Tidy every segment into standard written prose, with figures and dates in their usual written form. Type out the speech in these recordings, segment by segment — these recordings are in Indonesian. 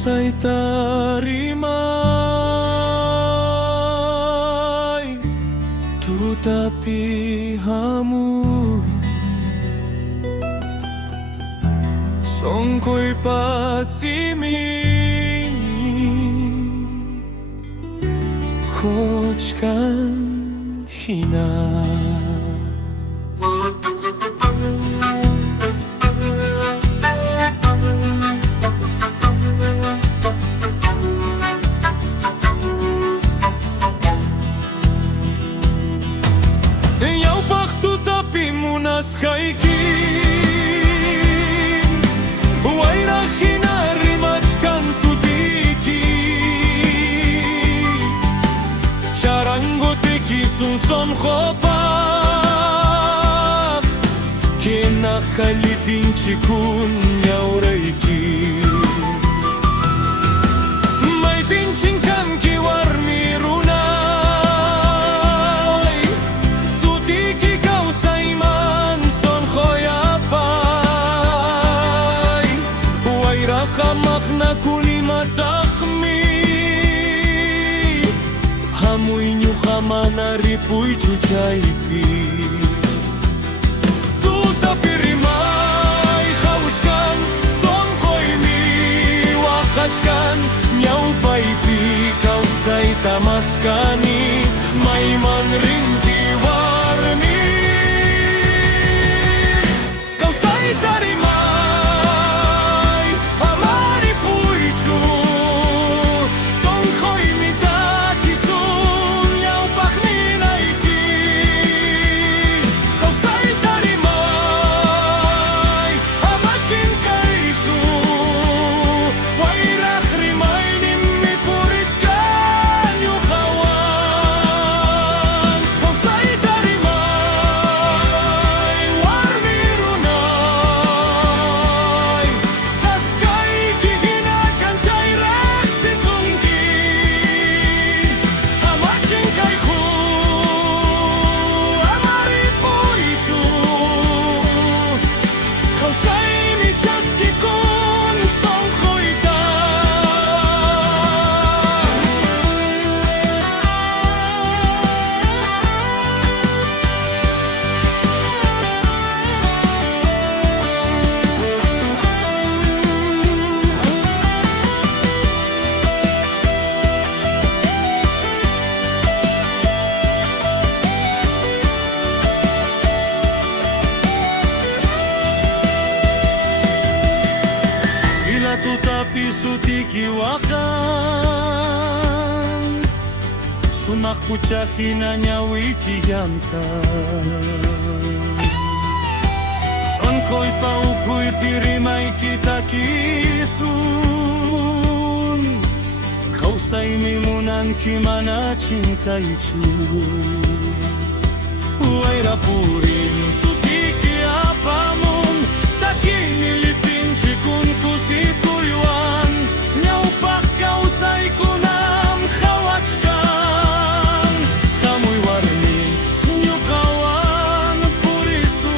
say tarimay tutapi hamu songkoy pasimi coach kan hina kaikin waira hinari machkan sutiki charango teki sunson khopak kinakalipin chikun yauraiki may pinching kan kiwarmi kamak na kulimatakmi hamuy nyo kamanaripuy chuchaypi tutapirimay khawshkan songkoy mi wakachkan nyaw paypi kausay tamaskani may man rin tiwarmi kausay tarimay tutapi sutiki wakan sunak kuchahina nyawiki yankan sonkoy paukuy pirimay kita kisun kausay mimunan kimana chinkaichu waira purin sutiki apamun takinilipin chikun kusituyuan nyaupak kausay kunam khawachkan kamuy warmi nyukawan purisun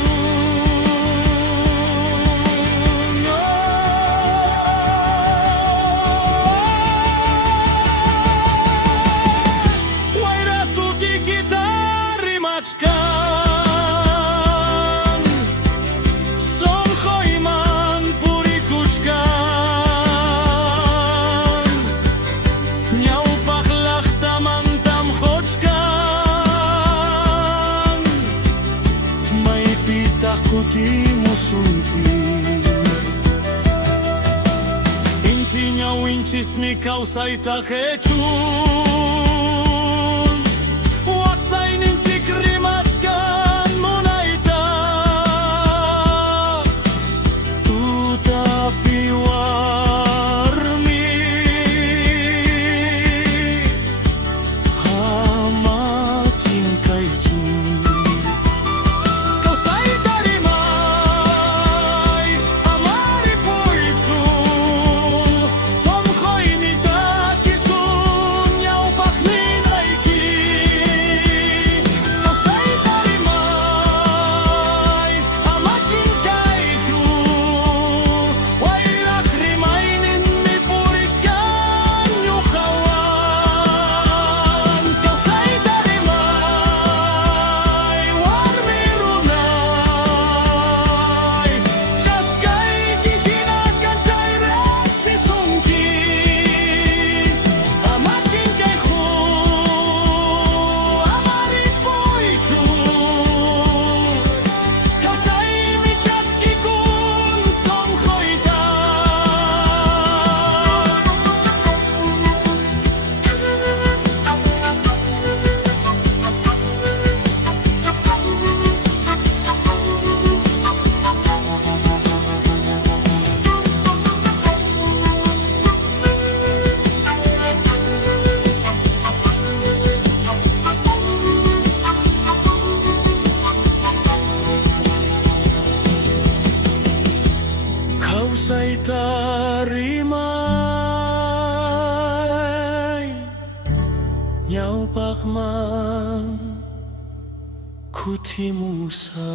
waira sutiki tarimachkan kuti musunti intinya winchis mi kausay takechun waksay ninchik rimachkan munayta tutapi warmi hamachin kaichun tarimay Nyau pakman kutimusa